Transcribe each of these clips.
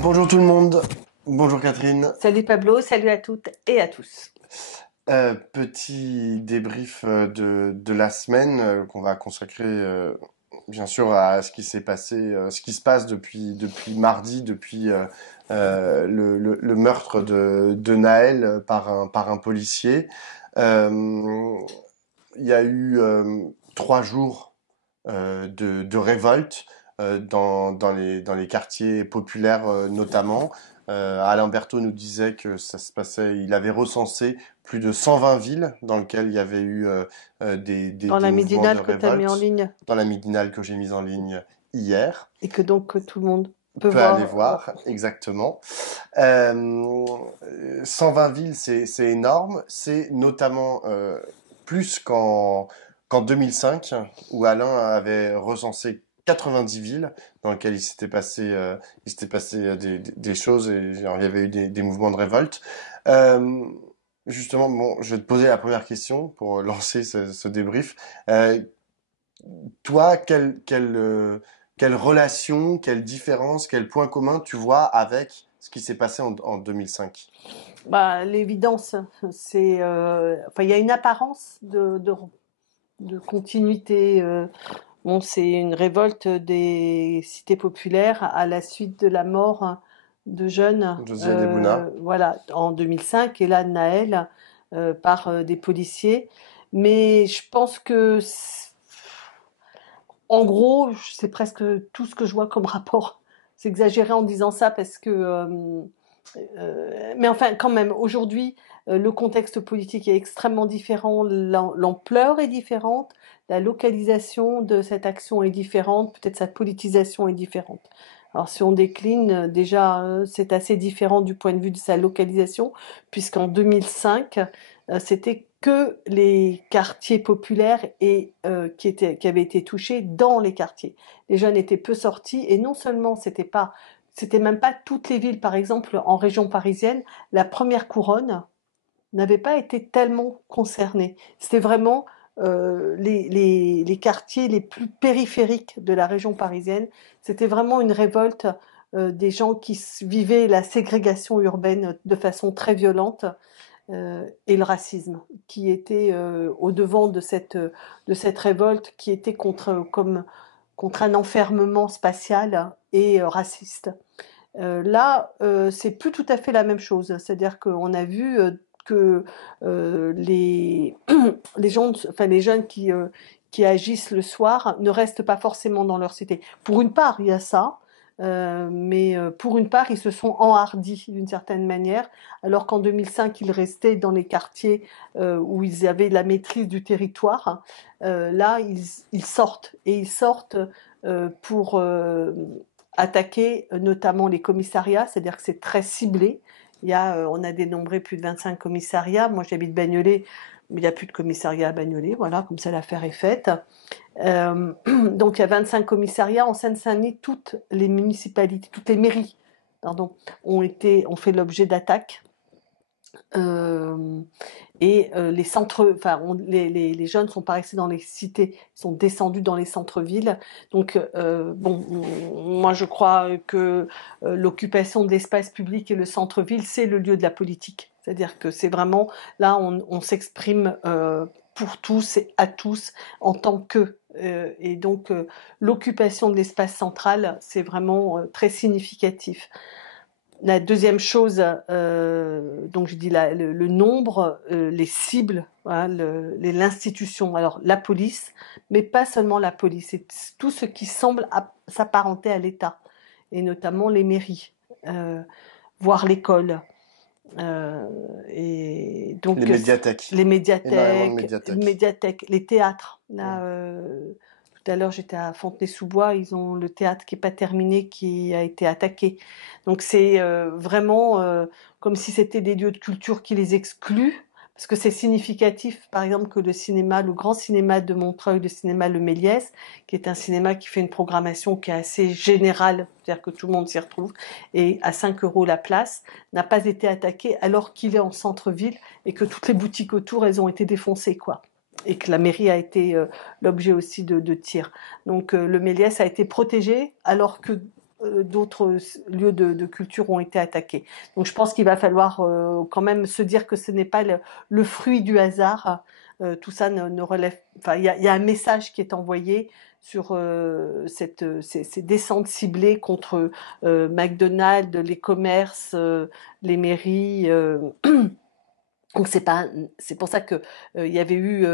Bonjour tout le monde, bonjour Catherine. Salut Pablo, salut à toutes et à tous. Petit débrief de la semaine qu'on va consacrer bien sûr à ce qui s'est passé, ce qui se passe depuis mardi, depuis le meurtre de Naël par un policier. Euh, il y a eu 3 jours de révolte dans les quartiers populaires notamment. Alain Berthaud nous disait que ça se passait, il avait recensé plus de 120 villes dans lesquelles il y avait eu Dans des la mouvements de midinale que tu as mis en révolte, ligne dans la midinale que j'ai mise en ligne hier. et que donc tout le monde On peut peut aller voir. voir, exactement. Euh, 120 villes, c'est énorme. C'est notamment plus qu'en 2005, où Alain avait recensé 90 villes dans lesquelles il s'était passé des choses et genre, il y avait eu des mouvements de révolte. Euh, Justement, bon, je vais te poser la première question pour lancer ce débrief. Euh, Toi, quelle relation, quelle différence, quel point commun tu vois avec ce qui s'est passé en 2005? Bah, l'évidence, c'est, enfin, il y a une apparence de continuité. Bon, c'est une révolte des cités populaires à la suite de la mort de jeunes, Josie Adebouna. voilà, en 2005, et là Naël par des policiers. Mais je pense que en gros, c'est presque tout ce que je vois comme rapport. C'est exagéré en disant ça parce que, mais enfin, quand même, aujourd'hui, le contexte politique est extrêmement différent, l'ampleur est différente, la localisation de cette action est différente, peut-être sa politisation est différente. Alors, si on décline, déjà, c'est assez différent du point de vue de sa localisation, puisqu'en 2005, c'était que les quartiers populaires et qui avaient été touchés dans les quartiers. Les jeunes étaient peu sortis et non seulement c'était même pas toutes les villes. Par exemple, en région parisienne, la première couronne n'avait pas été tellement concernée. C'était vraiment les quartiers les plus périphériques de la région parisienne. C'était vraiment une révolte des gens qui vivaient la ségrégation urbaine de façon très violente et le racisme qui était au devant de cette révolte qui était contre un enfermement spatial et raciste. Là, c'est plus tout à fait la même chose. C'est-à-dire qu'on a vu que les jeunes qui agissent le soir ne restent pas forcément dans leur cité. Pour une part, il y a ça, mais pour une part, ils se sont enhardis d'une certaine manière, alors qu'en 2005, ils restaient dans les quartiers où ils avaient la maîtrise du territoire. Là, ils sortent, et ils sortent pour attaquer notamment les commissariats, c'est-à-dire que c'est très ciblé. On a dénombré plus de 25 commissariats. Moi, j'habite Bagnolet, mais il n'y a plus de commissariat à Bagnolet. Voilà, comme ça, l'affaire est faite. Donc, il y a 25 commissariats. En Seine-Saint-Denis, toutes les municipalités, toutes les mairies, pardon, ont fait l'objet d'attaques. Euh, les centres, enfin, les jeunes sont pas restés dans les cités, sont descendus dans les centres-villes. Donc, bon, moi je crois que l'occupation de l'espace public et le centre-ville, c'est le lieu de la politique. C'est-à-dire que c'est vraiment là, on s'exprime pour tous et à tous en tant que. Et donc, l'occupation de l'espace central, c'est vraiment très significatif. La deuxième chose, donc je dis le nombre, les cibles, hein, l'institution, alors la police, mais pas seulement la police, c'est tout ce qui semble s'apparenter à l'État, et notamment les mairies, euh, voire l'école. Et Les donc médiathèques. les Énormément de médiathèques. médiathèques, les théâtres. Mm. Là, tout à l'heure, j'étais à Fontenay-sous-Bois. Ils ont le théâtre qui est pas terminé, qui a été attaqué. Donc c'est vraiment comme si c'était des lieux de culture qui les excluent. Parce que c'est significatif, par exemple, que le cinéma, le grand cinéma de Montreuil, le cinéma Le Méliès, qui est un cinéma qui fait une programmation qui est assez générale, c'est-à-dire que tout le monde s'y retrouve, et à 5 euros la place, n'a pas été attaqué alors qu'il est en centre-ville et que toutes les boutiques autour, elles ont été défoncées, quoi. Et que la mairie a été l'objet aussi de tirs. Donc le Méliès a été protégé alors que d'autres lieux de culture ont été attaqués. Donc je pense qu'il va falloir quand même se dire que ce n'est pas le fruit du hasard. Tout ça ne relève. Enfin, il y a un message qui est envoyé sur ces descentes ciblées contre McDonald's, les commerces, les mairies. Donc c'est pour ça que il y avait eu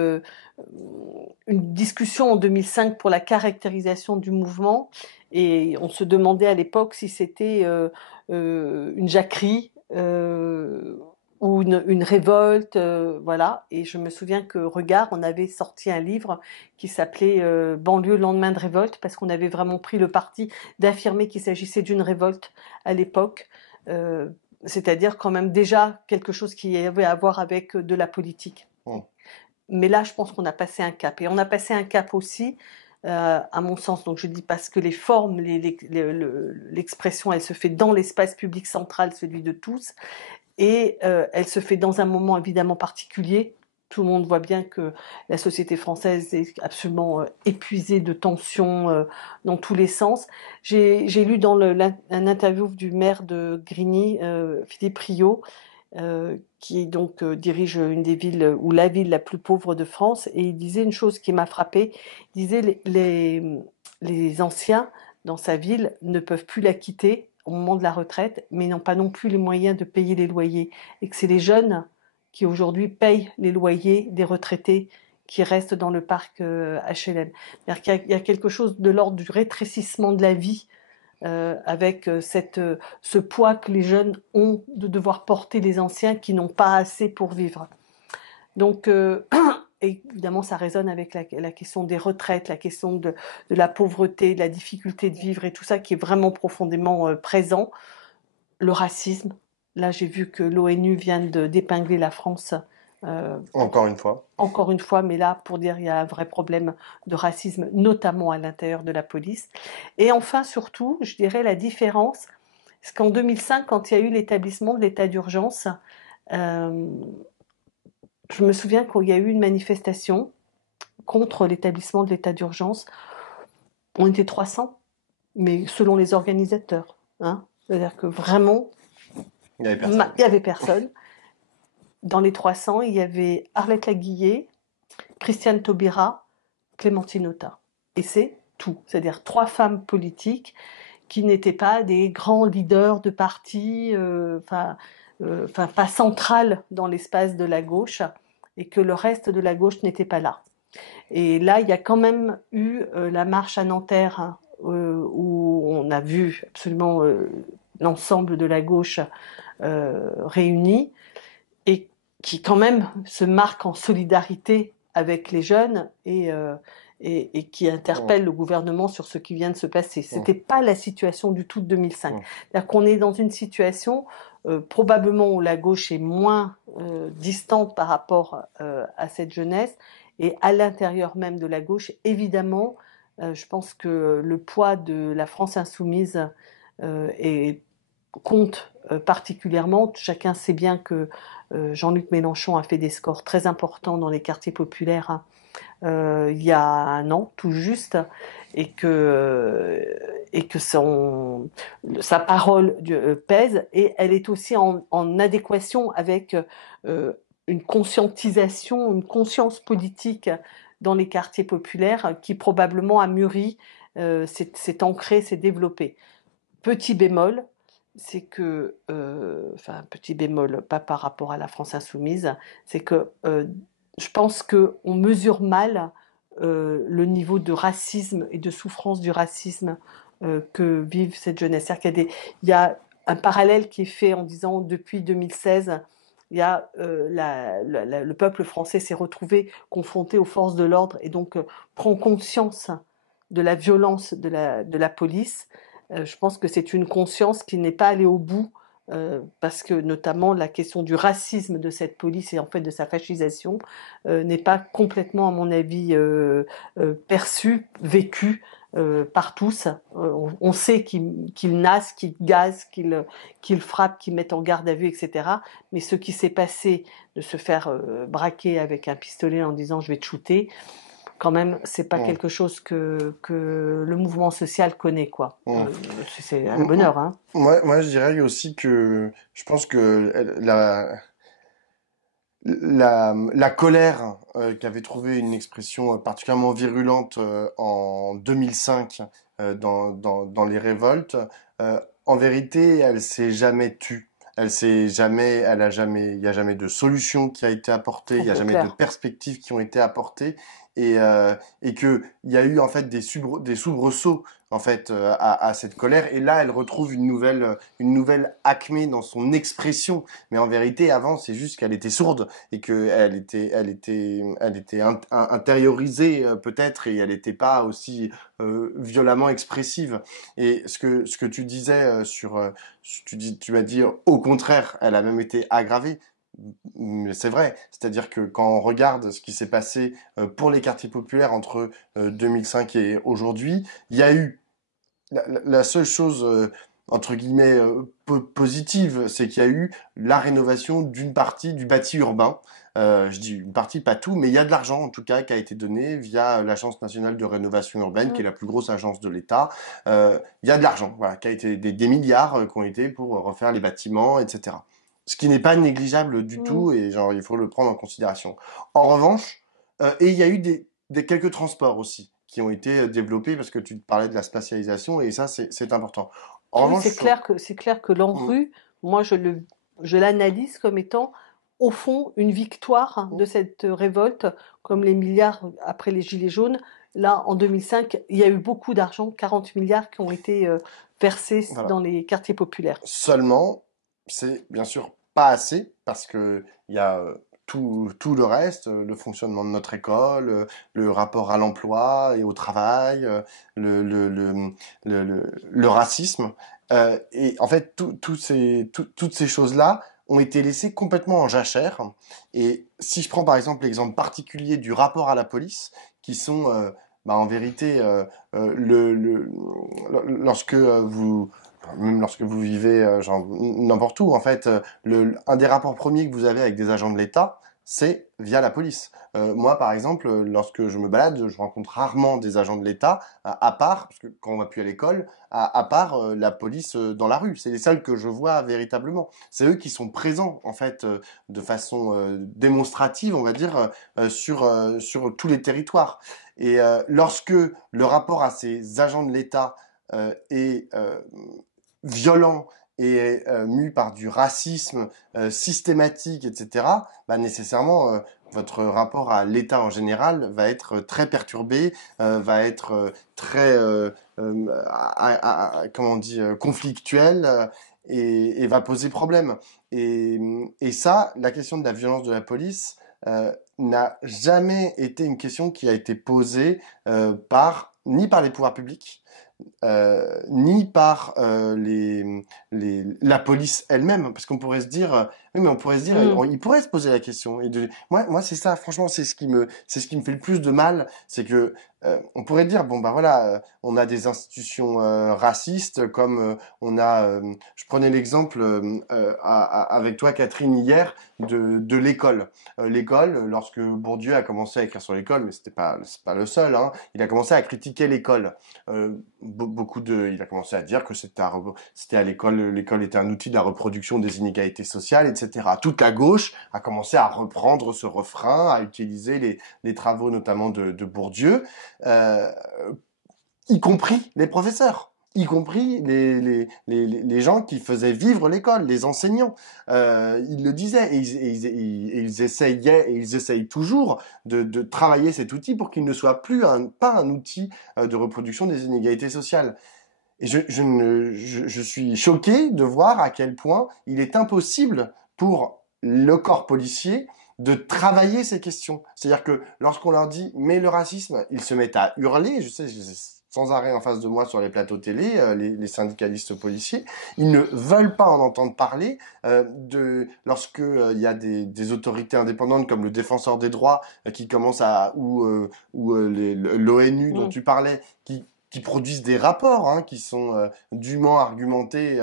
une discussion en 2005 pour la caractérisation du mouvement et on se demandait à l'époque si c'était une jacquerie ou une révolte, voilà. Et je me souviens que Regard, on avait sorti un livre qui s'appelait Banlieue lendemain de révolte parce qu'on avait vraiment pris le parti d'affirmer qu'il s'agissait d'une révolte à l'époque. Euh, C'est-à-dire quand même déjà quelque chose qui avait à voir avec de la politique. Mm. Mais là, je pense qu'on a passé un cap. Et on a passé un cap aussi, à mon sens, donc je dis parce que les formes, l'expression, elle se fait dans l'espace public central, celui de tous, et elle se fait dans un moment évidemment particulier. Tout le monde voit bien que la société française est absolument épuisée de tensions dans tous les sens. J'ai lu dans un interview du maire de Grigny, Philippe Rio, qui donc dirige une des villes ou la ville la plus pauvre de France, et il disait une chose qui m'a frappée. Il disait les anciens dans sa ville ne peuvent plus la quitter au moment de la retraite, mais ils n'ont pas non plus les moyens de payer les loyers, et que c'est les jeunes qui aujourd'hui payent les loyers des retraités qui restent dans le parc HLM. C'est-à-dire qu'il y a quelque chose de l'ordre du rétrécissement de la vie avec ce poids que les jeunes ont de devoir porter les anciens qui n'ont pas assez pour vivre. Donc, évidemment, ça résonne avec la question des retraites, la question de la pauvreté, de la difficulté de vivre et tout ça qui est vraiment profondément présent. Le racisme. Là, j'ai vu que l'ONU vient d'épingler la France. Encore une fois. Encore une fois, mais là, pour dire il y a un vrai problème de racisme, notamment à l'intérieur de la police. Et enfin, surtout, je dirais la différence, c'est qu'en 2005, quand il y a eu l'établissement de l'état d'urgence, euh, je me souviens qu'il y a eu une manifestation contre l'établissement de l'état d'urgence. On était 300, mais selon les organisateurs. Hein. C'est-à-dire que vraiment, Il n'y avait personne. il n'y avait personne. Dans les 300, il y avait Arlette Laguillet, Christiane Taubira, Clémentine Autain. Et c'est tout. C'est-à-dire 3 femmes politiques qui n'étaient pas des grands leaders de partis, pas centrales dans l'espace de la gauche, et que le reste de la gauche n'était pas là. Et là, il y a quand même eu la marche à Nanterre, hein, où on a vu absolument l'ensemble de la gauche réunie, et qui quand même se marque en solidarité avec les jeunes et qui interpelle le gouvernement sur ce qui vient de se passer. C'était pas la situation du tout de 2005. C'est-à-dire qu'on est dans une situation probablement où la gauche est moins distante par rapport à cette jeunesse, et à l'intérieur même de la gauche, évidemment, je pense que le poids de la France insoumise compte particulièrement. Chacun sait bien que Jean-Luc Mélenchon a fait des scores très importants dans les quartiers populaires, hein, il y a un an tout juste, et que sa parole pèse, et elle est aussi en adéquation avec une conscientisation, une conscience politique dans les quartiers populaires qui probablement a mûri, s'est ancré, s'est développé. Petit bémol, c'est que, petit bémol, pas par rapport à la France insoumise, c'est que je pense qu'on mesure mal le niveau de racisme et de souffrance du racisme que vivent cette jeunesse. C'est-à-dire qu'il y a un parallèle qui est fait en disant depuis 2016, il y a, le peuple français s'est retrouvé confronté aux forces de l'ordre et donc prend conscience de la violence de la police. Je pense que c'est une conscience qui n'est pas allée au bout, parce que notamment la question du racisme de cette police et en fait de sa fascisation n'est pas complètement, à mon avis, perçue, vécue par tous. On sait qu'ils nassent, qu'ils gazent, qu'ils frappent, qu'ils mettent en garde à vue, etc. Mais ce qui s'est passé, de se faire braquer avec un pistolet en disant je vais te shooter, quand même, c'est pas Mm. quelque chose que le mouvement social connaît, quoi. Mm. C'est à la M- bonne m- heure, hein. moi, je dirais aussi que je pense que la colère qui avait trouvé une expression particulièrement virulente en 2005 dans les révoltes, en vérité, elle s'est jamais tue. Il y a jamais de solution qui a été apportée, il Oh, y a c'est jamais de clair. perspectives qui ont été apportées, et que il y a eu en fait des soubresauts en fait à cette colère. Et là, elle retrouve une nouvelle acmé dans son expression. Mais en vérité, avant, c'est juste qu'elle était sourde et elle était intériorisée peut-être et elle n'était pas aussi violemment expressive. Et ce que tu disais tu m'as dit au contraire, elle a même été aggravée. Mais c'est vrai, c'est-à-dire que quand on regarde ce qui s'est passé pour les quartiers populaires entre 2005 et aujourd'hui, il y a eu la seule chose entre guillemets positive, c'est qu'il y a eu la rénovation d'une partie du bâti urbain. Je dis une partie, pas tout, mais il y a de l'argent en tout cas qui a été donné via l'Agence nationale de rénovation urbaine, qui est Mm. la plus grosse agence de l'État. Il y a de l'argent, voilà, qui a été des milliards qui ont été pour refaire les bâtiments, etc. Ce qui n'est pas négligeable du Mm. tout et genre il faut le prendre en considération. En revanche, et il y a eu quelques transports aussi qui ont été développés parce que tu parlais de la spatialisation et ça c'est important. En Oui, revanche, sur... c'est clair que Mm, l'ANRU, moi, je l'analyse comme étant, au fond, une victoire de mm, cette révolte, comme les milliards après les Gilets jaunes. Là, en 2005, il y a eu beaucoup d'argent, 40 milliards qui ont été versés voilà. dans les quartiers populaires. Seulement, c'est bien sûr pas assez parce que il y a tout le reste, le fonctionnement de notre école, le rapport à l'emploi et au travail, le, le, le, le racisme. Et en fait, toutes ces choses-là ont été laissées complètement en jachère. Et si je prends par exemple l'exemple particulier du rapport à la police, qui sont en vérité lorsque vous même lorsque vous vivez genre n'importe où, en fait, un des rapports premiers que vous avez avec des agents de l'État, c'est via la police. Moi, par exemple, lorsque je me balade, je rencontre rarement des agents de l'État, à part, parce que quand on va plus à l'école, à part la police dans la rue. C'est les seuls que je vois véritablement. C'est eux qui sont présents, en fait, de façon démonstrative, on va dire, sur tous les territoires. Et lorsque le rapport à ces agents de l'État est violent et mu par du racisme systématique, etc., bah, nécessairement, votre rapport à l'État en général va être très perturbé, va être très, comment on dit, conflictuel et va poser problème. Et ça, la question de la violence de la police n'a jamais été une question qui a été posée ni par les pouvoirs publics, ni par la police elle-même, parce qu'on pourrait se dire, oui, mais on pourrait se dire, Mm. il pourrait se poser la question. Moi, c'est ça, franchement, c'est ce qui me fait le plus de mal, c'est que on pourrait dire, bon, bah voilà, on a des institutions racistes, comme je prenais l'exemple avec toi, Catherine, hier, de l'école. L'école, lorsque Bourdieu a commencé à écrire sur l'école, mais c'est pas le seul, hein, il a commencé à critiquer l'école. Il a commencé à dire que c'était à l'école était un outil de la reproduction des inégalités sociales, etc. Toute la gauche a commencé à reprendre ce refrain, à utiliser les travaux notamment de Bourdieu, euh, y compris les professeurs, y compris les gens qui faisaient vivre l'école, les enseignants. Ils le disaient et ils essayaient et ils essayent toujours de travailler cet outil pour qu'il ne soit plus pas un outil de reproduction des inégalités sociales. Et je suis choqué de voir à quel point il est impossible pour le corps policier de travailler ces questions. C'est-à-dire que lorsqu'on leur dit mais le racisme, ils se mettent à hurler. Je sais, j'ai sans arrêt en face de moi sur les plateaux télé, les syndicalistes policiers, ils ne veulent pas en entendre parler. Lorsque il y a des autorités indépendantes comme le défenseur des droits qui commencent à ou l'ONU dont Mm. tu parlais, qui produisent des rapports hein, qui sont dûment argumentés.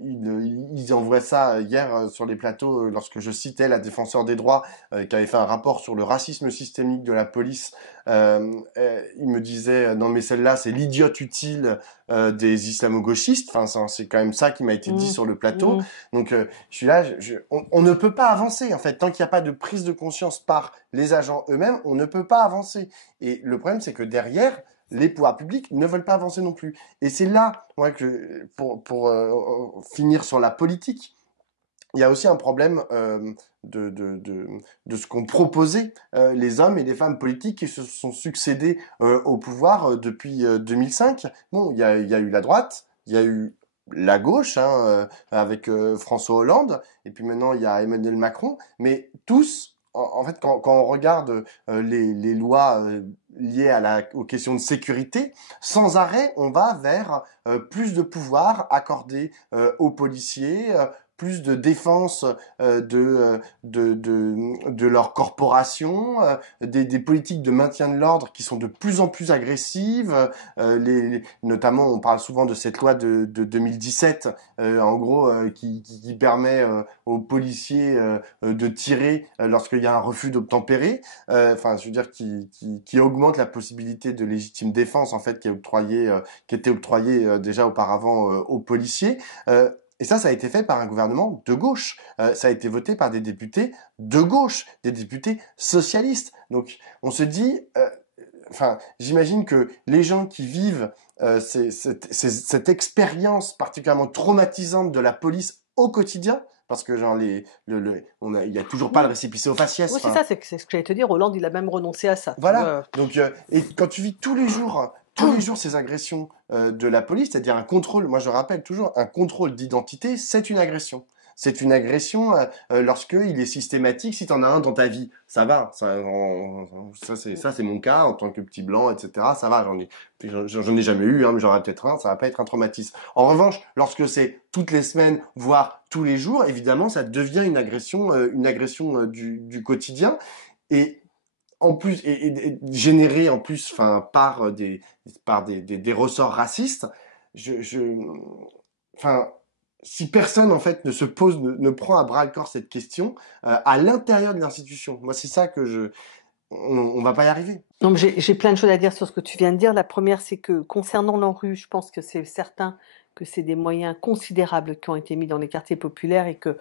Ils envoient ça hier sur les plateaux lorsque je citais la défenseur des droits qui avait fait un rapport sur le racisme systémique de la police. Il me disait non mais celle-là c'est l'idiote utile des islamo-gauchistes. Enfin c'est quand même ça qui m'a été dit Mmh. sur le plateau. Mmh. Donc je suis là, on ne peut pas avancer en fait tant qu'il n'y a pas de prise de conscience par les agents eux-mêmes, on ne peut pas avancer. Et le problème c'est que derrière les pouvoirs publics ne veulent pas avancer non plus. Et c'est là, ouais, que pour finir sur la politique, il y a aussi un problème de ce qu'ont proposé les hommes et les femmes politiques qui se sont succédés au pouvoir depuis 2005. Bon, il y a eu la droite, il y a eu la gauche hein, avec François Hollande, et puis maintenant il y a Emmanuel Macron, mais tous, en fait, quand on regarde les lois liées aux questions de sécurité, sans arrêt, on va vers plus de pouvoir accordé aux policiers, plus de défense de leur corporation, des politiques de maintien de l'ordre qui sont de plus en plus agressives. Notamment, on parle souvent de cette loi de 2017, en gros, qui permet aux policiers de tirer lorsqu'il y a un refus d'obtempérer. Enfin, je veux dire, qui augmente la possibilité de légitime défense, en fait, qui était octroyée déjà auparavant aux policiers. Et ça a été fait par un gouvernement de gauche. Ça a été voté par des députés de gauche, des députés socialistes. Donc, on se dit, enfin, j'imagine que les gens qui vivent cette expérience particulièrement traumatisante de la police au quotidien, parce que genre il y a toujours pas le Oui. récépissé au faciès. Oui, c'est Enfin, ça, c'est ce que j'allais te dire. Hollande, il a même renoncé à ça, tu voilà. vois. Donc, et quand tu vis tous les jours ces agressions de la police, c'est-à-dire un contrôle, moi je rappelle toujours, un contrôle d'identité, c'est une agression. C'est une agression lorsqu'il est systématique. Si tu en as un dans ta vie, ça va. Ça c'est mon cas en tant que petit blanc, etc. Ça va. J'en ai jamais eu, hein, mais j'en aurai peut-être un. Ça va pas être un traumatisme. En revanche, lorsque c'est toutes les semaines, voire tous les jours, évidemment, ça devient une agression du quotidien. Et en plus et généré en plus enfin par des ressorts racistes je enfin si personne en fait ne se pose ne prend à bras le corps cette question à l'intérieur de l'institution, moi c'est ça que on va pas y arriver. Non, mais j'ai plein de choses à dire sur ce que tu viens de dire. La première, c'est que concernant l'ANRU, je pense que c'est certain que c'est des moyens considérables qui ont été mis dans les quartiers populaires et que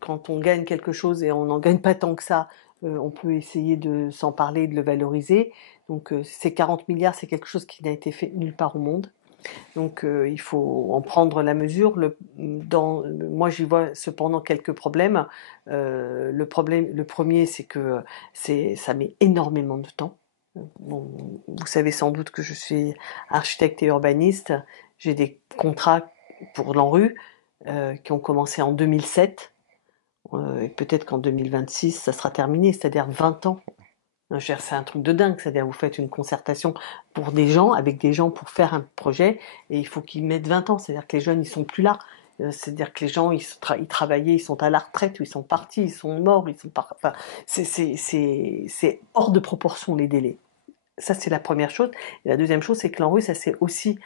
quand on gagne quelque chose et on n'en gagne pas tant que ça, on peut essayer de s'en parler, de le valoriser. Donc ces 40 milliards, c'est quelque chose qui n'a été fait nulle part au monde. Donc il faut en prendre la mesure. Moi, j'y vois cependant quelques problèmes. Le premier, c'est que ça met énormément de temps. Bon, vous savez sans doute que je suis architecte et urbaniste. J'ai des contrats pour l'ANRU qui ont commencé en 2007. Et peut-être qu'en 2026, ça sera terminé, c'est-à-dire 20 ans. C'est un truc de dingue, c'est-à-dire vous faites une concertation pour des gens, avec des gens pour faire un projet, et il faut qu'ils mettent 20 ans, c'est-à-dire que les jeunes ils sont plus là, c'est-à-dire que les gens ils travaillaient, ils sont à la retraite, ou ils sont partis, ils sont morts, enfin, c'est hors de proportion les délais. Ça, c'est la première chose. Et la deuxième chose, c'est que l'ANRU, ça s'est aussi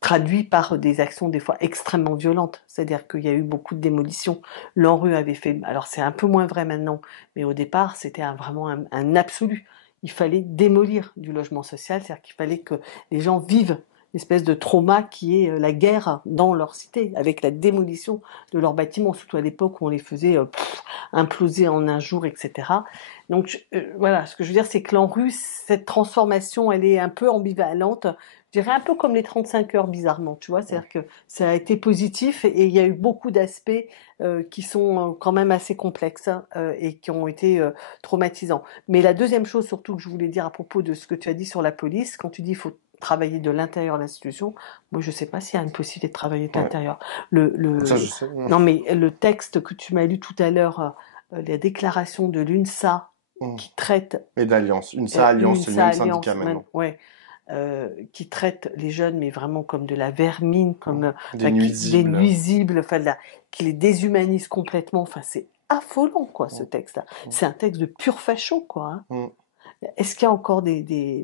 traduit par des actions des fois extrêmement violentes. C'est-à-dire qu'il y a eu beaucoup de démolitions. L'ANRU avait fait, alors c'est un peu moins vrai maintenant, mais au départ, c'était vraiment un absolu. Il fallait démolir du logement social, c'est-à-dire qu'il fallait que les gens vivent l'espèce de trauma qui est la guerre dans leur cité, avec la démolition de leurs bâtiments, surtout à l'époque où on les faisait imploser en un jour, etc. Donc voilà, ce que je veux dire, c'est que l'ANRU, cette transformation, elle est un peu ambivalente. Je dirais un peu comme les 35 heures, bizarrement, tu vois. C'est-à-dire que ça a été positif et il y a eu beaucoup d'aspects qui sont quand même assez complexes hein, et qui ont été traumatisants. Mais la deuxième chose, surtout, que je voulais dire à propos de ce que tu as dit sur la police, quand tu dis qu'il faut travailler de l'intérieur de l'institution, moi je ne sais pas s'il y a une possibilité de travailler de Ouais. l'intérieur. Ça je sais. Non, mais le texte que tu m'as lu tout à l'heure, la déclaration de l'UNSA qui traite Et d'alliance, une ça alliance, c'est le l'UNSA même Alliance, syndicat maintenant. ouais, qui traite les jeunes, mais vraiment comme de la vermine, comme Des des nuisibles. nuisibles, enfin, qui les déshumanise complètement. Enfin, c'est affolant, quoi, ce texte-là. C'est un texte de pur facho, quoi. Hein. Mm. Est-ce qu'il y a encore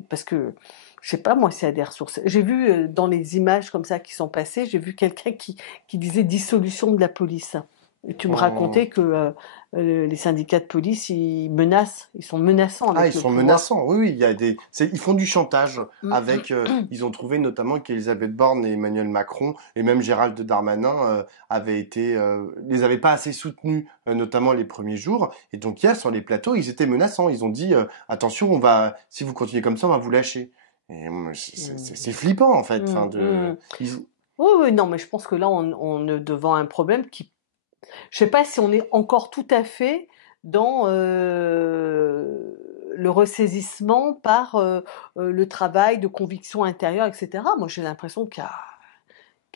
parce que je sais pas moi s'il y a des ressources. J'ai vu dans les images comme ça qui sont passées, j'ai vu quelqu'un qui disait dissolution de la police. Et tu me Hum. racontais que les syndicats de police, ils menacent, ils sont menaçants Ah, ils avec le sont pouvoir. menaçants. Oui, oui, il y a ils font du chantage Mm. avec. Ils ont trouvé notamment qu'Elisabeth Borne et Emmanuel Macron et même Gérald Darmanin les avaient pas assez soutenus, notamment les premiers jours. Et donc hier sur les plateaux, ils étaient menaçants. Ils ont dit attention, si vous continuez comme ça, on va vous lâcher. Et c'est Mm. flippant en fait. Enfin, Mm. Mm. ils- Oui, oui, non, mais je pense que là, on est devant un problème qui, je sais pas si on est encore tout à fait dans le ressaisissement par le travail de conviction intérieure, etc. Moi, j'ai l'impression enfin,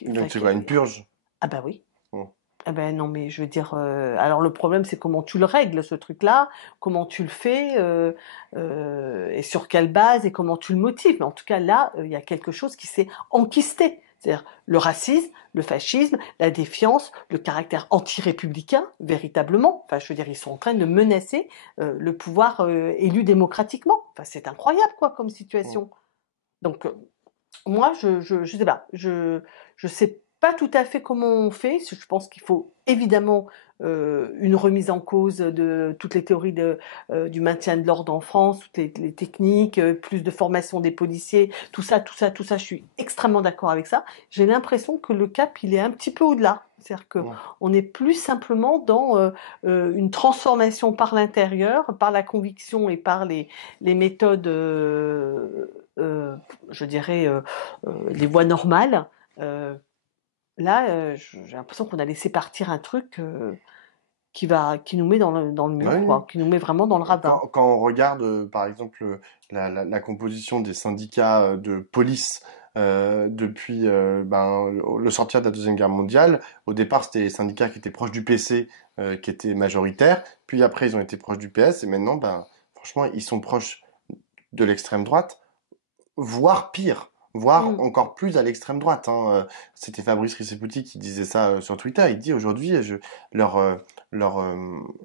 donc c'est quoi, une purge? ah bah oui. Bon. Ah ben non, mais je veux dire, alors le problème, c'est comment tu le règles, ce truc-là, comment tu le fais, et sur quelle base, et comment tu le motives. Mais en tout cas, là, il y a quelque chose qui s'est enquisté. C'est-à-dire le racisme, le fascisme, la défiance, le caractère anti-républicain, véritablement. Enfin, je veux dire, ils sont en train de menacer le pouvoir élu démocratiquement. Enfin, c'est incroyable, quoi, comme Bon. situation. Donc, moi, je sais pas. Je sais pas tout à fait comment on fait. Je pense qu'il faut évidemment une remise en cause de toutes les théories du maintien de l'ordre en France, toutes les techniques, plus de formation des policiers, tout ça, tout ça, tout ça. Je suis extrêmement d'accord avec ça. J'ai l'impression que le cap, il est un petit peu au-delà. C'est-à-dire que Bon. on est plus simplement dans une transformation par l'intérieur, par la conviction et par les méthodes, je dirais, les voies normales. Euh, Là, j'ai l'impression qu'on a laissé partir un truc qui nous met dans le mur, Ouais. quoi, qui nous met vraiment dans le ravin. Quand on regarde, par exemple, la composition des syndicats de police depuis le sortir de la Deuxième Guerre mondiale, au départ, c'était les syndicats qui étaient proches du PC qui étaient majoritaires, puis après, ils ont été proches du PS, et maintenant, franchement, ils sont proches de l'extrême droite, voire pire, voire Mm. encore plus à l'extrême droite. Hein. C'était Fabrice Risseputi qui disait ça sur Twitter. Il dit aujourd'hui, leur, euh, leur, euh,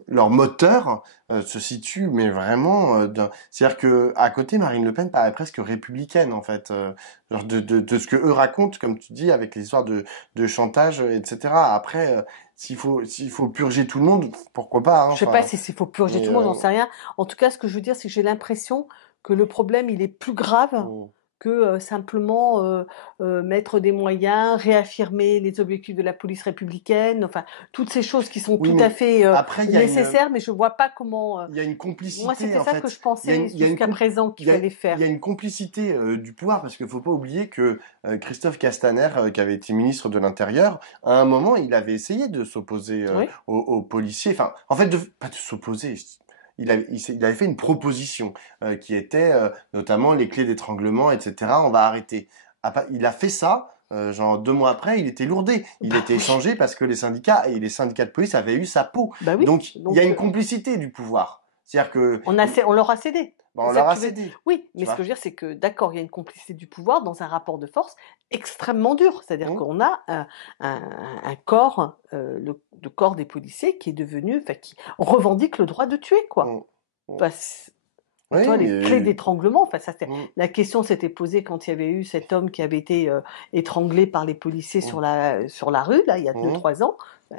leur moteur se situe, mais vraiment, c'est-à-dire que à côté, Marine Le Pen paraît presque républicaine en fait, genre de ce que eux racontent, comme tu dis, avec les histoires de chantage, etc. Après, s'il faut purger tout le monde, pourquoi pas, hein, Je sais pas enfin, s'il faut purger mais tout le monde, j'en sais rien. En tout cas, ce que je veux dire, c'est que j'ai l'impression que le problème, il est plus grave on- que simplement mettre des moyens, réaffirmer les objectifs de la police républicaine, enfin, toutes ces choses qui sont oui, tout à mais fait après, nécessaires, mais je vois pas comment. il y a une Moi, complicité c'était en ça que fait. je pensais jusqu'à présent qu'il fallait Il y a faire. une complicité du pouvoir parce qu'il faut pas oublier que Christophe Castaner, qui avait été ministre de l'Intérieur, à un moment, il avait essayé de s'opposer Oui. aux policiers. Enfin, en fait, pas de s'opposer. Il avait fait une proposition qui était notamment les clés d'étranglement, etc. On va arrêter. Il a fait ça. Genre 2 mois après, il était lourdé. Il Bah était oui. échangé parce que les syndicats de police avaient eu sa peau. Bah oui. Donc il y a Donc, une complicité du pouvoir. C'est-à-dire que on leur a cédé. on C'est ça leur que a tu veux. cédé, Oui, tu mais ce que je vois. veux dire, c'est que d'accord, il y a une complicité du pouvoir dans un rapport de force extrêmement dur. C'est-à-dire Hum, qu'on a un corps, le corps des policiers qui est devenu, enfin, qui revendique le droit de tuer, quoi. hum, hum. Parce- tu Oui, vois, les clés mais d'étranglement, enfin, hum, la question s'était posée quand il y avait eu cet homme qui avait été étranglé par les policiers hum, sur la rue, là, il y a deux hum, trois ans.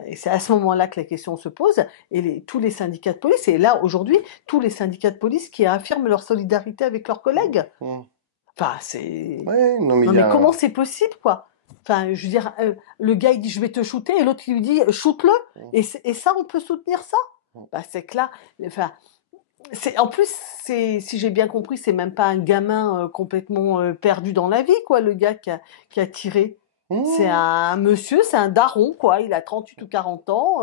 Et c'est à ce moment-là que la question se pose. Et tous les syndicats de police, et là, aujourd'hui, tous les syndicats de police qui affirment leur solidarité avec leurs hum, collègues. hum. Enfin, c'est. Ouais, non mais Non, il y mais a. comment c'est possible, quoi? Enfin, je veux dire, le gars, il dit, je vais te shooter, et l'autre, il lui dit, shoot-le. Hum, Et ça, on peut soutenir ça? hum, Bah, c'est que là, enfin, en plus, si j'ai bien compris, c'est même pas un gamin complètement perdu dans la vie, quoi, le gars qui a tiré. C'est hum. un monsieur, c'est un daron, quoi. Il a 38 ou 40 ans.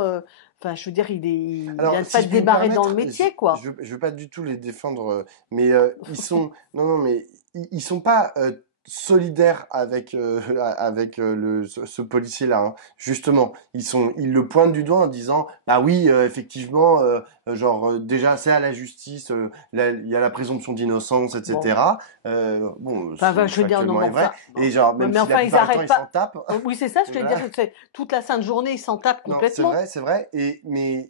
Enfin, je veux dire, il Alors, vient de pas si je de puis me démarrer dans le permettre, métier, quoi. je veux pas du tout les défendre, mais ils sont, non, non, mais ils sont pas solidaires avec avec ce policier-là. Hein. Justement, ils le pointent du doigt en disant, bah oui, effectivement, déjà c'est à la justice, il y a la présomption d'innocence, Bon, etc. Bon, ce enfin, qui je veux dire, non, factuellement mais est vrai. enfin, bon. Et genre, Ouais, même mais si la enfin, ils plupart du temps arrêtent ils s'en pas. tapent. Oui, c'est ça, je voulais dire, Voilà. toute la sainte journée, ils s'en tapent Non, complètement. c'est vrai. Mais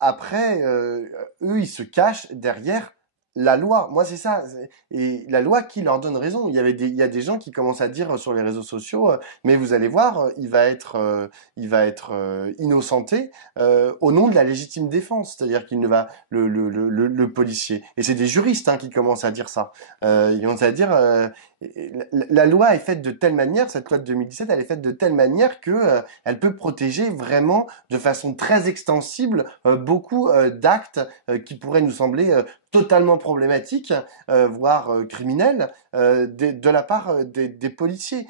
après, eux, ils se cachent derrière. la loi. Moi, c'est ça. Et la loi qui leur donne raison. Il y a des gens qui commencent à dire sur les réseaux sociaux, mais vous allez voir, il va être innocenté au nom de la légitime défense. C'est-à-dire qu'il ne va le policier. Et c'est des juristes hein, qui commencent à dire ça. Ils commencent à dire la loi est faite de telle manière, cette loi de 2017, elle est faite de telle manière que elle peut protéger vraiment de façon très extensible beaucoup d'actes qui pourraient nous sembler totalement problématiques, voire criminels, de la part des policiers.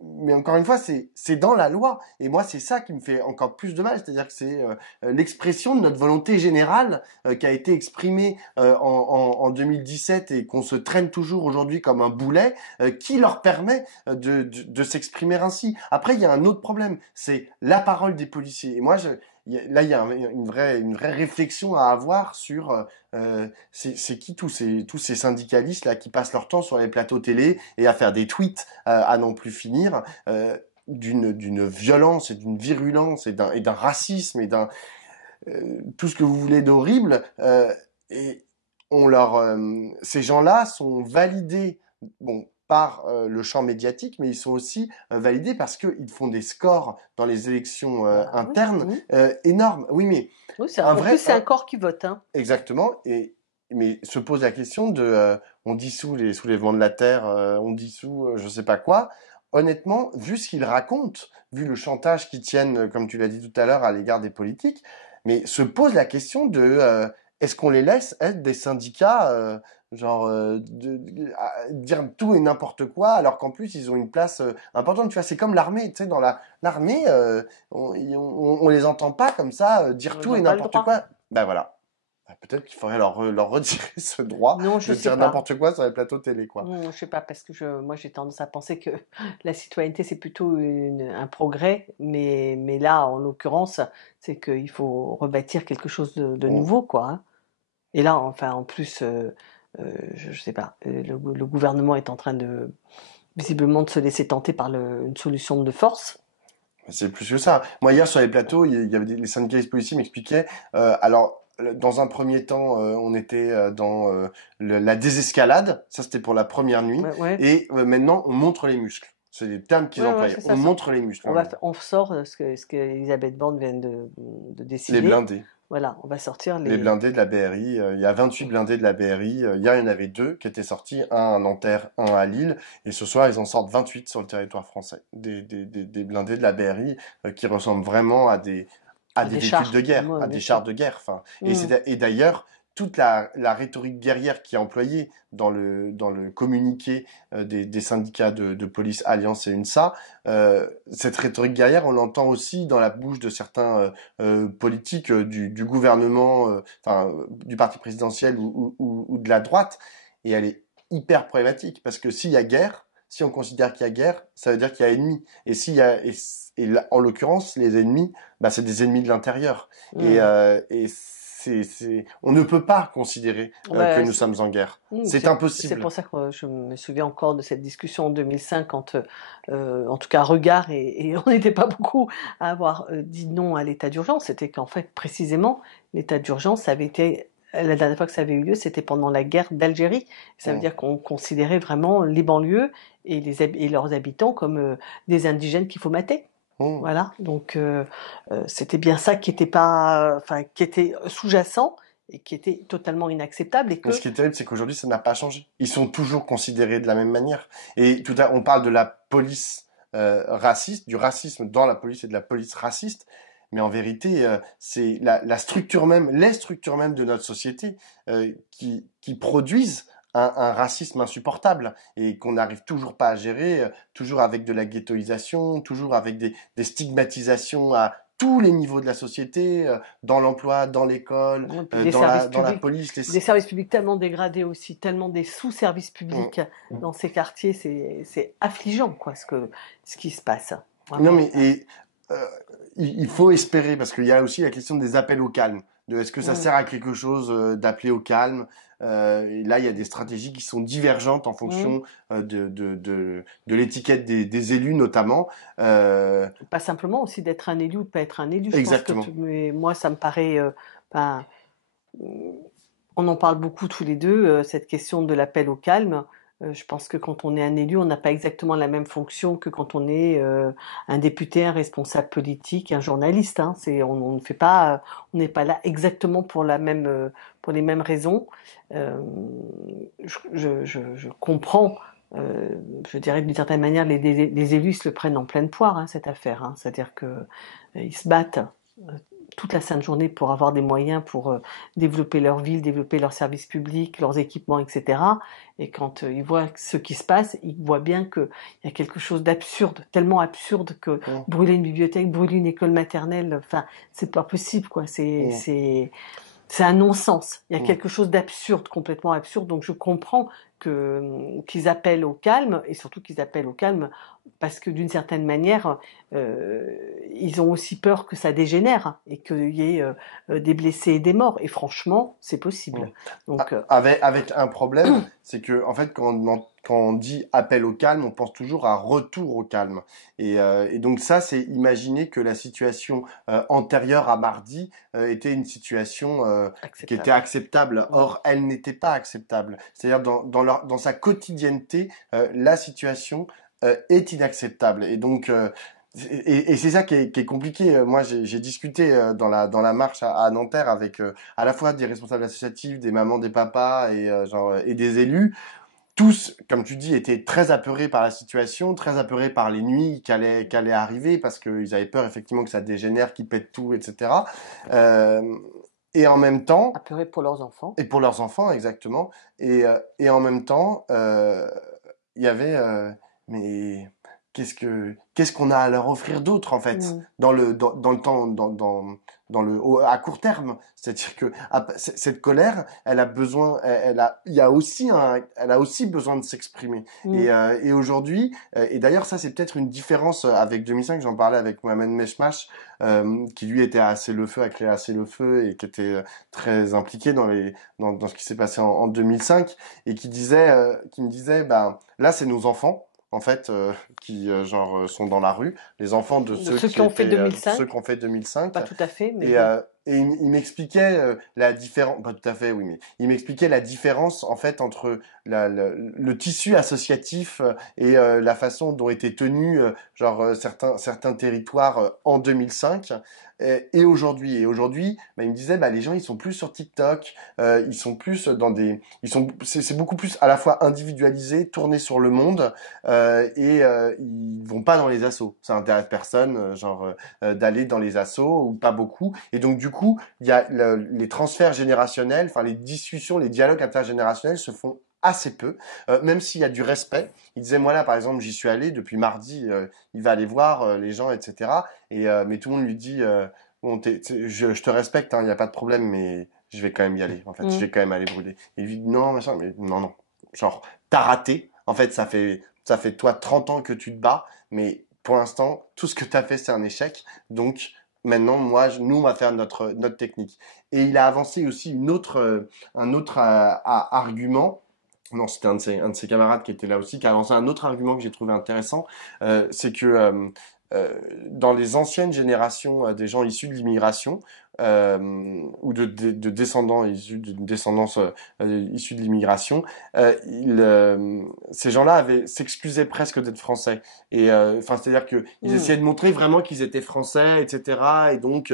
Mais encore une fois, c'est dans la loi. Et moi, c'est ça qui me fait encore plus de mal. C'est-à-dire que c'est l'expression de notre volonté générale qui a été exprimée en 2017 et qu'on se traîne toujours aujourd'hui comme un boulet, qui leur permet de s'exprimer ainsi. Après, il y a un autre problème, c'est la parole des policiers. Et moi, là, il y a une vraie réflexion à avoir sur c'est qui tous ces syndicalistes là qui passent leur temps sur les plateaux télé et à faire des tweets à n'en plus finir, d'une violence et d'une virulence et d'un racisme et d'un tout ce que vous voulez d'horrible. Et ces gens-là sont validés, bon, par le champ médiatique, mais ils sont aussi validés parce qu'ils font des scores dans les élections Bah oui. internes énormes. Oui, mais Oui, un en plus, vrai, c'est un corps qui vote, hein. exactement. Mais se pose la question de, on dissout les soulèvements de la terre, on dissout, je sais pas quoi. Honnêtement, vu ce qu'ils racontent, vu le chantage qu'ils tiennent, comme tu l'as dit tout à l'heure, à l'égard des politiques, mais se pose la question de est-ce qu'on les laisse être des syndicats genre dire tout et n'importe quoi alors qu'en plus ils ont une place importante. Tu vois, c'est comme l'armée. Tu sais, dans l'armée, on les entend pas comme ça dire Ils tout n'ont et pas le n'importe droit. quoi. Ben voilà. Ben, peut-être qu'il faudrait leur retirer ce droit Non, je de sais dire pas. n'importe quoi sur les plateaux télé, quoi. Je sais pas, parce que moi j'ai tendance à penser que la citoyenneté c'est plutôt un progrès, mais là en l'occurrence c'est qu'il faut rebâtir quelque chose de Mm. nouveau, quoi, hein. Et là, enfin en plus, je sais pas, le gouvernement est en train de visiblement de se laisser tenter par une solution de force. C'est plus que ça. Moi, hier, sur les plateaux, il y avait les syndicalistes policiers m'expliquaient. Alors, dans un premier temps, on était dans la désescalade. Ça, c'était pour la première nuit. Ouais, ouais, Et maintenant, on montre les muscles. C'est les termes qu'ils ouais, ouais, employaient. c'est On ça. montre les muscles maintenant. On sort ce que Elisabeth Borne vient de Les décider. blindés. Voilà, on va sortir Les blindés de la BRI. Il y a 28 blindés de la BRI. Hier, il y en avait deux qui étaient sortis. Un à Nanterre, un à Lille. Et ce soir, ils en sortent 28 sur le territoire français. Des blindés de la BRI qui ressemblent vraiment à des des véhicules de chars. guerre, Ouais, à bien des sûr. chars de guerre. Enfin, Mm. et d'ailleurs, toute la rhétorique guerrière qui est employée dans le communiqué des syndicats de police Alliance et UNSA, cette rhétorique guerrière, on l'entend aussi dans la bouche de certains politiques du gouvernement, enfin du parti présidentiel ou de la droite, et elle est hyper problématique parce que s'il y a guerre, si on considère qu'il y a guerre, ça veut dire qu'il y a ennemi. Et s'il y a et là, en l'occurrence, les ennemis, bah, c'est des ennemis de l'intérieur. Mm. Et on ne peut pas considérer que Bah, nous sommes en guerre. C'est c'est impossible. pour ça que je me souviens encore de cette discussion en 2005 quand, en tout cas, Regard et on n'était pas beaucoup à avoir dit non à l'état d'urgence. C'était qu'en fait, précisément, l'état d'urgence avait été, la dernière fois que ça avait eu lieu, c'était pendant la guerre d'Algérie. Ça veut Mm. dire qu'on considérait vraiment les banlieues et leurs habitants comme des indigènes qu'il faut mater. Mm. Voilà, donc c'était bien ça qui était pas, enfin qui était sous-jacent et qui était totalement inacceptable et Mais ce que qui est terrible, c'est qu'aujourd'hui, ça n'a pas changé. Ils sont toujours considérés de la même manière. Et on parle de la police raciste, du racisme dans la police et de la police raciste. Mais en vérité, c'est la structure même, les structures même de notre société qui produisent un racisme insupportable et qu'on n'arrive toujours pas à gérer, toujours avec de la ghettoisation, toujours avec des stigmatisations à tous les niveaux de la société, dans l'emploi, dans l'école, et puis des services dans la publics, police. des services publics tellement dégradés aussi, tellement des sous-services On- publics dans ces quartiers, c'est affligeant quoi ce qui se passe. Non, Vraiment. mais euh, il faut espérer parce qu'il y a aussi la question des appels au calme. De est-ce que ça Mm. sert à quelque chose d'appeler au calme? Et là, il y a des stratégies qui sont divergentes en Mm. fonction de l'étiquette des élus notamment. Euh, Pas simplement aussi d'être un élu ou de pas être un élu. Je pense que exactement. mais moi ça me paraît, ben, On en parle beaucoup tous les deux, cette question de l'appel au calme. Je pense que quand on est un élu, on n'a pas exactement la même fonction que quand on est un député, un responsable politique, un journaliste. Hein. On ne fait pas, on n'est pas là exactement pour pour les mêmes raisons. Euh, je comprends. euh, je dirais d'une certaine manière, les élus se le prennent en pleine poire, hein, cette affaire. Hein. C'est-à-dire que ils se battent toute la sainte journée pour avoir des moyens pour développer leur ville, développer leurs services publics, leurs équipements, etc. Et quand ils voient ce qui se passe, ils voient bien qu'il y a quelque chose d'absurde, tellement absurde que Mm, brûler une bibliothèque, brûler une école maternelle, enfin, c'est pas possible, quoi. mm, C'est un non-sens. Il y a mm. quelque chose d'absurde, complètement absurde. Donc je comprends qu'ils appellent au calme, et surtout qu'ils appellent au calme parce que d'une certaine manière, ils ont aussi peur que ça dégénère et qu'il y ait des blessés et des morts. Et franchement, c'est Mm. possible. Donc, Avec un problème, c'est que en fait, quand on dit appel au calme, on pense toujours à retour au calme. Et donc ça, c'est imaginer que la situation antérieure à mardi était une situation qui était acceptable. acceptable. Mm. Or, elle n'était pas acceptable. C'est-à-dire dans sa quotidienneté, la situation est inacceptable. Et donc et c'est ça qui est compliqué. Moi, j'ai discuté dans la marche à Nanterre avec à la fois des responsables associatifs, des mamans, des papas et des élus. Tous, comme tu dis, étaient très apeurés par la situation, très apeurés par les nuits qu'allaient arriver parce qu'ils avaient peur effectivement que ça dégénère, qu'ils pètent tout, etc. Euh, et en même temps, Apeurés pour leurs enfants. et pour leurs enfants exactement, et en même temps, il y avait mais qu'est-ce qu'on a à leur offrir d'autre en fait Mm. dans le temps à court terme, c'est-à-dire que cette colère elle a besoin elle a il y a aussi elle a aussi besoin de s'exprimer Mm. et aujourd'hui et d'ailleurs ça c'est peut-être une différence avec 2005. J'en parlais avec Mohamed Meshmash qui lui était assez le feu, a créé assez le feu et qui était très impliqué dans ce qui s'est passé en 2005 et qui me disait bah là c'est nos enfants en fait qui sont dans la rue, les enfants de De ceux ceux qui qui ont fait étaient ceux 2005, qui ont fait 2005 pas tout à fait, mais et bon. il m'expliquait la différence, pas tout à fait, oui, mais il m'expliquait la différence en fait entre le tissu associatif et la façon dont étaient tenus certains territoires en 2005 et aujourd'hui. Et aujourd'hui, bah, il me disait, bah, les gens ils sont plus sur TikTok, ils sont plus c'est beaucoup plus à la fois individualisé, tourné sur le monde ils vont pas dans les assos. Ça intéresse personne, d'aller dans les assos ou pas beaucoup. Et donc du coup, il y a les transferts générationnels, enfin les discussions, les dialogues intergénérationnels se font assez peu, même s'il y a du respect. Il disait moi là par exemple j'y suis allé depuis mardi, il va aller voir les gens etc. Mais tout le monde lui dit bon je te respecte, il n'y a pas de problème mais je vais quand même y aller en fait, je Mm. vais quand même aller brûler. Et il lui dit non machin mais non genre t'as raté. En fait ça fait toi 30 ans que tu te bats mais pour l'instant, tout ce que tu as fait, c'est un échec. Donc, maintenant, nous, on va faire notre technique. Et il a avancé aussi un autre argument. Non, c'était un de ses camarades qui était là aussi, qui a avancé un autre argument que j'ai trouvé intéressant. C'est que dans les anciennes générations des gens issus de l'immigration, ou de descendants issus d'une descendance issue de l'immigration, ces gens-là s'excusaient presque d'être français. Et enfin, c'est-à-dire que ils Mm. essayaient de montrer vraiment qu'ils étaient français, etc. Et donc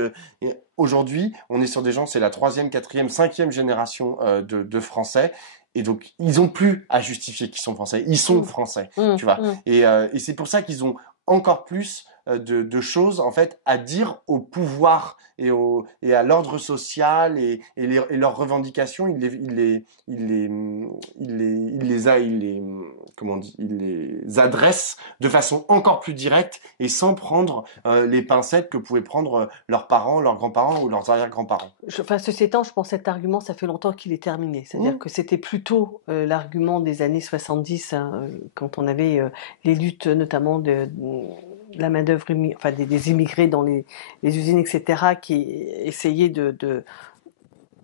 aujourd'hui, on est sur des gens, c'est la troisième, quatrième, cinquième génération de Français. Et donc, ils ont plus à justifier qu'ils sont français. Ils sont Mm. français, tu Mm. vois. Mm. Et c'est pour ça qu'ils ont encore plus de choses en fait à dire au pouvoir et à l'ordre social et leurs revendications comment on dit, il les adresse de façon encore plus directe et sans prendre les pincettes que pouvaient prendre leurs parents, leurs grands-parents ou leurs arrière-grands-parents. Enfin, ceci étant, je pense que cet argument, ça fait longtemps qu'il est terminé. C'est-à-dire Mmh. que c'était plutôt l'argument des années 70, hein, quand on avait les luttes notamment de la main-d'œuvre, enfin des immigrés dans les usines, etc., qui essayaient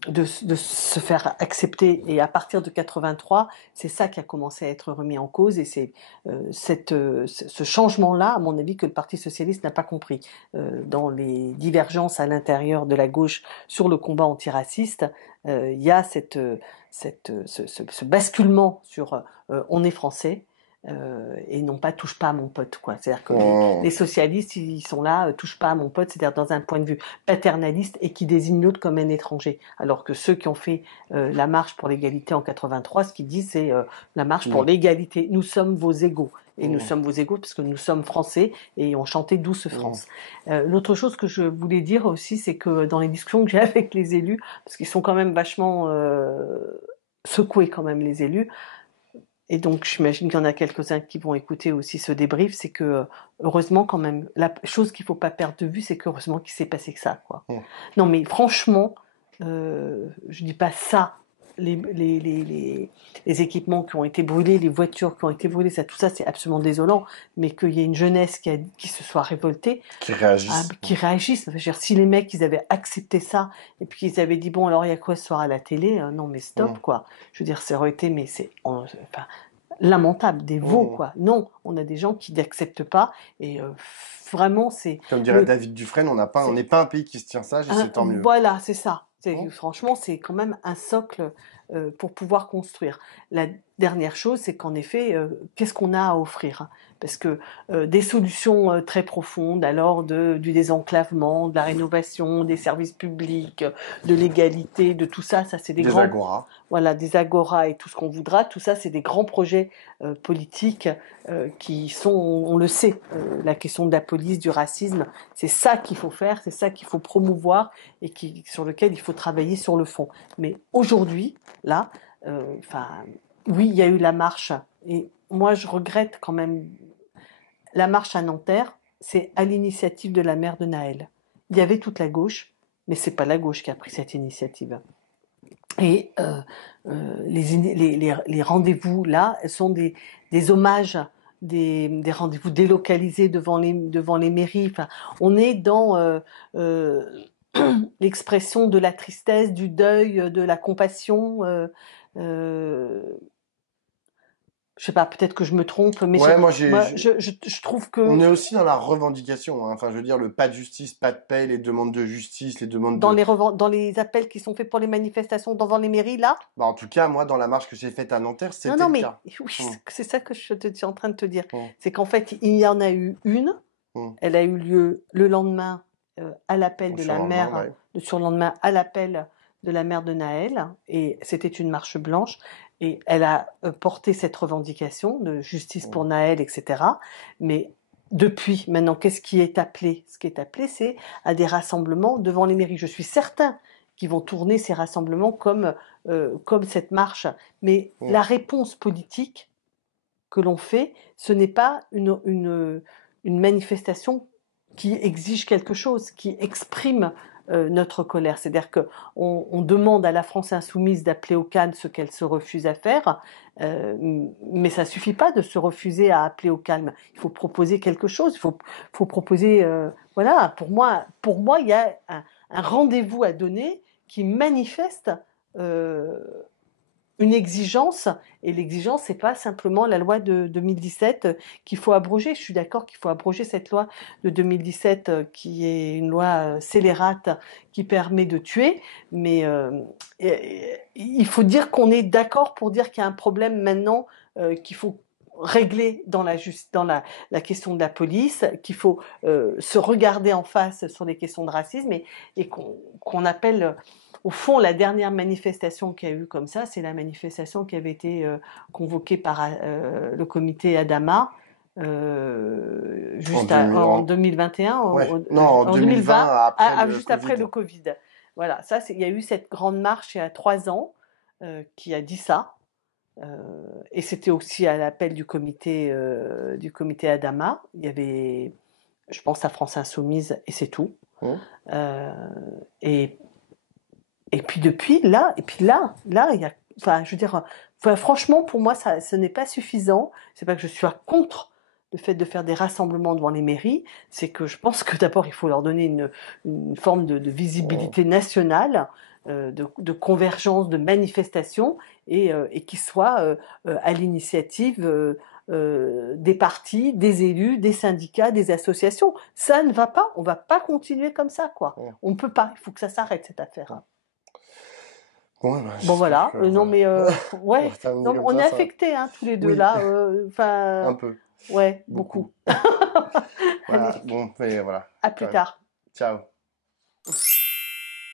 de se faire accepter. Et à partir de 83, c'est ça qui a commencé à être remis en cause. Et c'est ce changement-là, à mon avis, que le Parti socialiste n'a pas compris. Dans les divergences à l'intérieur de la gauche sur le combat antiraciste, il y a ce basculement sur on est français. Et non pas touche pas à mon pote, quoi. C'est-à-dire que les socialistes, ils sont là, touche pas à mon pote, c'est-à-dire dans un point de vue paternaliste et qui désigne l'autre comme un étranger. Alors que ceux qui ont fait la marche pour l'égalité en 83, ce qu'ils disent, c'est la marche pour l'égalité. Nous sommes vos égaux. Et nous sommes vos égaux parce que nous sommes français et on chantait Douce France. L'autre chose que je voulais dire aussi, c'est que dans les discussions que j'ai avec les élus, parce qu'ils sont quand même vachement secoués quand même les élus, et donc j'imagine qu'il y en a quelques-uns qui vont écouter aussi ce débrief, c'est que heureusement quand même, la chose qu'il ne faut pas perdre de vue, c'est qu'heureusement qu'il s'est passé que ça, quoi. Non mais franchement, je dis pas ça, les équipements qui ont été brûlés, les voitures qui ont été brûlées, ça, tout ça c'est absolument désolant, mais qu'il y ait une jeunesse qui se soit révoltée, qui réagissent. Qui réagissent. Je veux dire, si les mecs ils avaient accepté ça et puis ils avaient dit bon alors il y a quoi ce soir à la télé, non mais stop quoi. Je veux dire ça aurait été mais c'est enfin, lamentable, des veaux quoi. Non, on a des gens qui n'acceptent pas et vraiment c'est comme dirait David Dufresne, on n'est pas un pays qui se tient sage et c'est tant mieux. Voilà, c'est ça. Franchement, c'est quand même un socle pour pouvoir construire. La dernière chose, c'est qu'en effet, qu'est-ce qu'on a à offrir, hein? Parce que des solutions très profondes, alors du désenclavement, de la rénovation, des services publics, de l'égalité, de tout ça, ça c'est des grands... Agoras. Voilà, des agoras et tout ce qu'on voudra, tout ça c'est des grands projets politiques qui sont, on le sait, la question de la police, du racisme, c'est ça qu'il faut faire, c'est ça qu'il faut promouvoir et sur lequel il faut travailler sur le fond. Mais aujourd'hui, là, oui, il y a eu la marche et moi je regrette quand même la marche à Nanterre, c'est à l'initiative de la maire de Naël. Il y avait toute la gauche, mais c'est pas la gauche qui a pris cette initiative. Et les rendez-vous là sont des hommages, des rendez-vous délocalisés devant les mairies. Enfin, on est dans l'expression de la tristesse, du deuil, de la compassion. Je sais pas, peut-être que je me trompe, mais je trouve que... On est aussi dans la revendication, hein. Enfin, je veux dire, le pas de justice, pas de paix, les demandes de justice, les demandes dans les appels qui sont faits pour les manifestations devant les mairies, là. Bah, en tout cas, moi, dans la marche que j'ai faite à Nanterre, c'était le cas. Oui, c'est ça que je suis en train de te dire. C'est qu'en fait, il y en a eu une, elle a eu lieu le lendemain à l'appel de la maire, le surlendemain à l'appel de la maire de Naël, et c'était une marche blanche, et elle a porté cette revendication de justice pour Naël, etc. Mais depuis, maintenant, qu'est-ce qui est appelé? Ce qui est appelé, c'est à des rassemblements devant les mairies. Je suis certain qu'ils vont tourner ces rassemblements comme cette marche. Mais la réponse politique que l'on fait, ce n'est pas une manifestation qui exige quelque chose, qui exprime notre colère. C'est-à-dire qu'on demande à la France insoumise d'appeler au calme ce qu'elle se refuse à faire, mais ça ne suffit pas de se refuser à appeler au calme. Il faut proposer quelque chose, il faut proposer... voilà, pour moi, il y a un rendez-vous à donner qui manifeste une exigence, et l'exigence, c'est pas simplement la loi de 2017 qu'il faut abroger. Je suis d'accord qu'il faut abroger cette loi de 2017 qui est une loi scélérate qui permet de tuer, mais il faut dire qu'on est d'accord pour dire qu'il y a un problème maintenant qu'il faut régler dans la question de la police, qu'il faut se regarder en face sur les questions de racisme et qu'on appelle... Au fond, la dernière manifestation qu'il y a eu comme ça, c'est la manifestation qui avait été convoquée par le comité Adama en 2021, en 2020, juste après le Covid. Voilà, ça, il y a eu cette grande marche il y a 3 ans qui a dit ça. Et c'était aussi à l'appel du comité Adama. Il y avait, je pense, à France Insoumise et c'est tout. Et puis depuis là, il y a, enfin, je veux dire, franchement, pour moi, ce n'est pas suffisant. C'est pas que je suis contre le fait de faire des rassemblements devant les mairies, c'est que je pense que d'abord il faut leur donner une forme de visibilité nationale. de convergence, de manifestation, et qui soit à l'initiative des partis, des élus, des syndicats, des associations. Ça ne va pas, on ne va pas continuer comme ça, quoi. Ouais. On ne peut pas, il faut que ça s'arrête, cette affaire. Ouais. Bon, Bon j'espère voilà, que non voilà. mais On va ouais, terminer non, mais comme on est ça. affectés hein, tous les deux Oui, là, un enfin peu, ouais, beaucoup. beaucoup. Voilà, Allez, bon, mais voilà. à plus tard. Ciao.